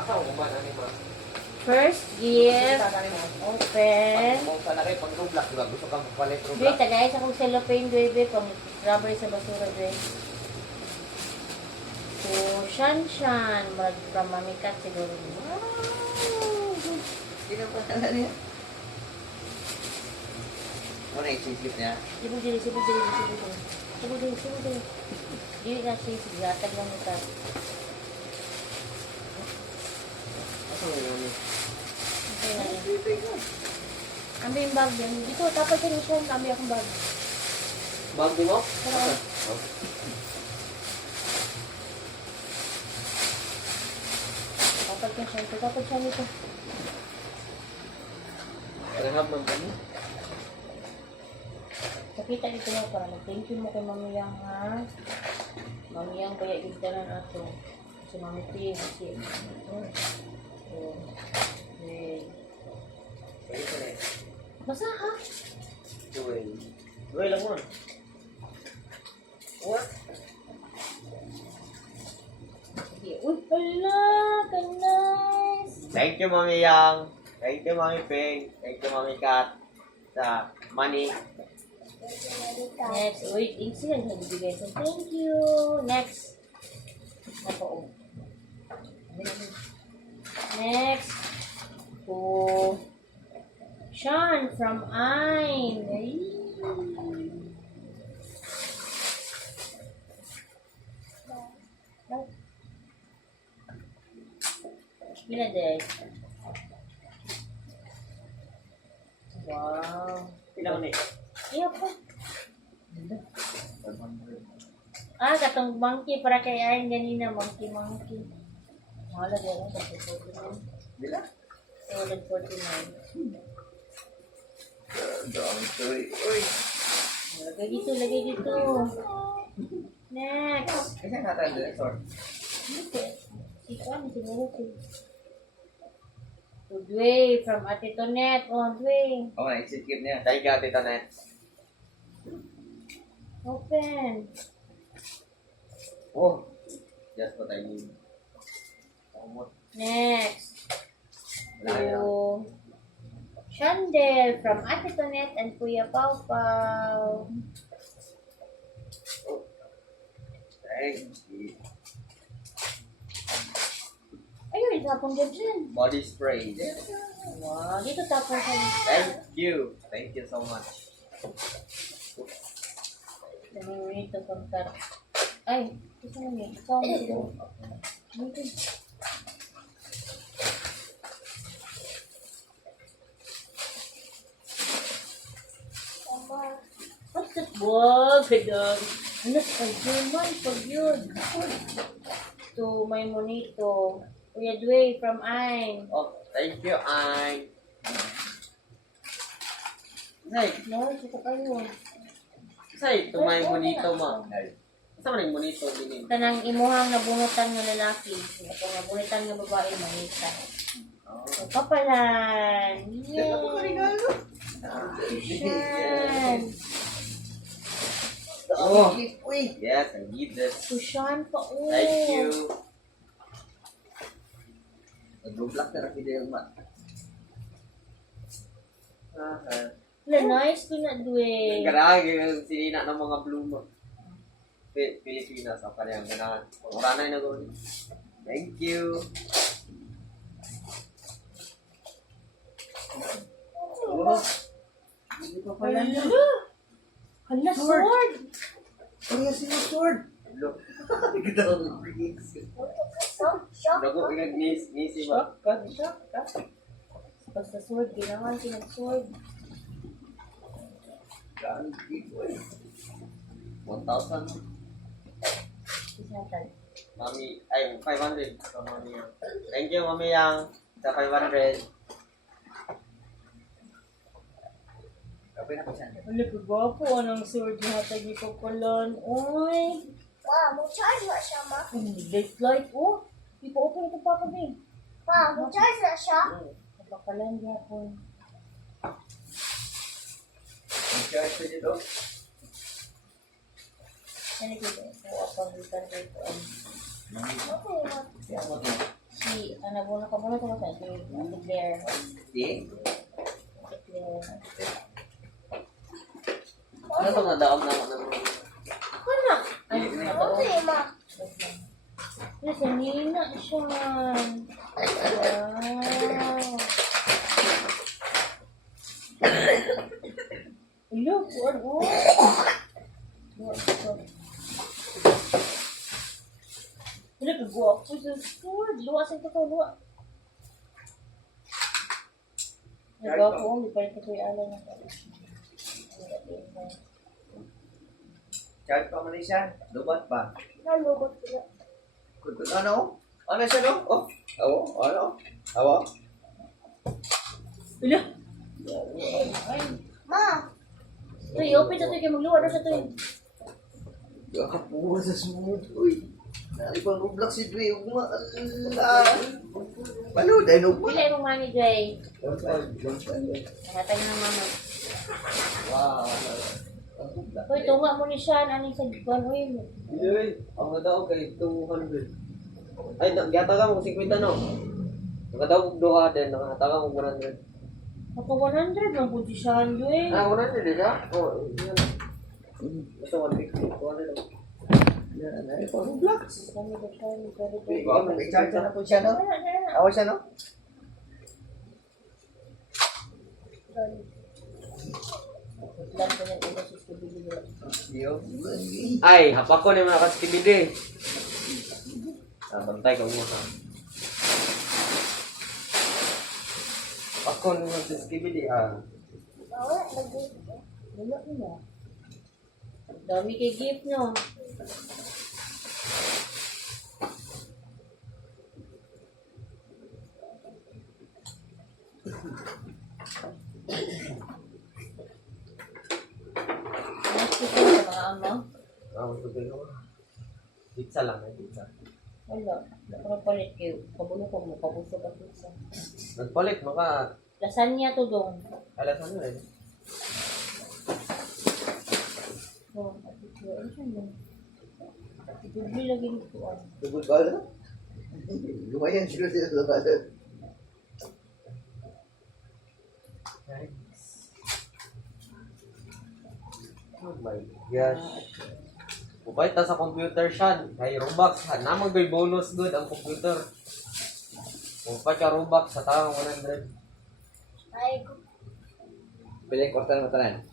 Asa ko man ani ma. First gift. Open. Kung sa laki pang rublock, diba? Gusto kang magpalit Dre, rublock. tagay sa kong cellophane, Dre, pang rubber sa basura, Dre. So, Shanshan. From Mami Kat siguro. Wow! Sino pa na niya? Ano na isisip niya? Sibu Dre, Sibu Dre, Sibu Dre. Sibu Dre, Sibu Dre. Dili na siya, sigatag lang ito. Asa mo yun? Okay na yan. Ambi yung bag yan. Dito, tapos yun siya. Ambi akong bag. Bag di mo? Tara. Tapos yun siya. Tapos siya nito. Karahap man ba niya? Nakita dito na para mag-thank you mo kay Mami Yang, ha? Mami Yang kaya gintanan ato. Si Mami P. Si oh. Okay. Basa ha? Duwe lang mo. What? Sige. Uy, pala! Ka-nice! Thank you, Mami Yang. Thank you, Mami Peng. Thank you, Mami Kat. Sa money. Next. Uy, sila na nagbibigay. So, thank you. Next. Napo. Next. To Sean from Ayn. Ay. Pila day? Wow. Pila ni? Iya po. Ah, katong monkey para kay Ayn ganina, monkey. Wala din sa 49. Bila? 49. Dami tuloy. Uy. Lagay dito. Next. Kasi nga tayo doon, sort. Ikaw, siguro ko. Dway from Ate Tonet. Oh, Dway. Okay, isip niya. Tayo ka, Tita Net. Open. Oh. Just what I need. Next. Wala yan. To Shandel from Ate Tonet and Kuya Pau Pau. Thank you. Ayun, tapong dyan. Body spray. Wow, dito tapong sa Thank you. Thank you so much. Dami mo nito pagkar. Ay, ito na niya. Ikaw mo siguro. Dito. What's that? Wow, kadang. Ano sa German pag yun? To my monito. Kuya Dway from Ayn. Oh, thank you, Ay. Say, No, ito kayo. say, tumay monito mo. Saan man yung monito din? Tanang imuhang nabunutan ng lalaki. Kung nabunutan ng babae, manita. Oh. So, kapalan. Yay! Kusyan. Oh, yes, I need this. Kusyan pa, oh. Thank you. Nag-block na rin yung mat. Wala, nice ko na, Dway. Garagi yung sinina ng mga bluma. Pilipinas, ang kanyang ganahan. Maranay na gawin. Thank you. Oh, hindi pa pala na. Hala, sword. Ano yung sinusword? Look. Ganda ang freaks. Nago, nisi ba? Shock ka. Basta sword, ginawan sinag-sword. Gaan, big boy. 1,000. Isnatan. Mami, ay, 500. So, Mami Yang. Thank you, Mami Yang. Sa 500. Kapag na po siya. Wala, kagwapo. Anong sword na hatag ni Popolon? Uy. Wow, mag-charge na siya, ma. Light. Oh. Di pa open ito pa kami. Ma, mag-charge na siya. Kapakalan niya po. Mag-charge pa dito? Ano dito? Ito, apang dito. Okay, ma. Kaya mo ito. Si Ano muna ka muna sa Ate Claire. Di? Ate Claire. Ano ito nga daon na ako ng... Ano? Ay, Okay, ma. Yes, kanina siya. Wow. Look, what? Look, go up to the store. Luwa sa ito ko, luwa. Nagawa ko, hindi pa rin ito yung alam na. Charge pa man siya. Lubat pa. Nalugod sila. Ano? Ano siya no? Oh. Awo? Ano? Awo? Wala. Ay. Ma, Tuy, open sa tuy, kaya magluwa na sa tuy. Kakapuha sa smooth. Uy. Nari pang Roblox si Dre. Huwag mo. Allah. Palo, dahil no. Bila yung mami, Jay. Long time. Nakatay ng mama. Wow. Uy, tunga mo ni Sean, aning sa buwan, uy. Yun. Ang nadaw kay 200. Ay, nagyataga mo 50 no? Nakadaw doha din. Nakataga mo 100. Ako 100 lang po si Sean, Jay. Ah, 100 din ha? Oo. Yan. Gusto 150. 200 yan. Ay, pang Roblox. Kami ba siya, May charge na po siya no? Awa siya no? Lang ko yung ulo sa skibili. Yo. Ay, hapak ko na yung mga kaskibidi. Bantay ka mo ha. Hapak ko na yung mga kaskibidi ha. bawal lagi. Wala na. Dami kay gift, no? Next week na sa mga amo? Gusto ko pizza lang, pizza. Wala. Ako palit kayo. Kabulo ko mo. Kabuso ka pizza. Nagpalit, maka Lasagna to dong. alas ano eh. Oh, ano siya mo? Dubli lagi nito. Tugod ba na? Lumayan sila sa labanan. Oh my gosh. Upay ta sa computer siya. Kay Robux. Namang may bonus good ang computer. Upay ka Robux sa taong 100. Ay, Pili ko tanan.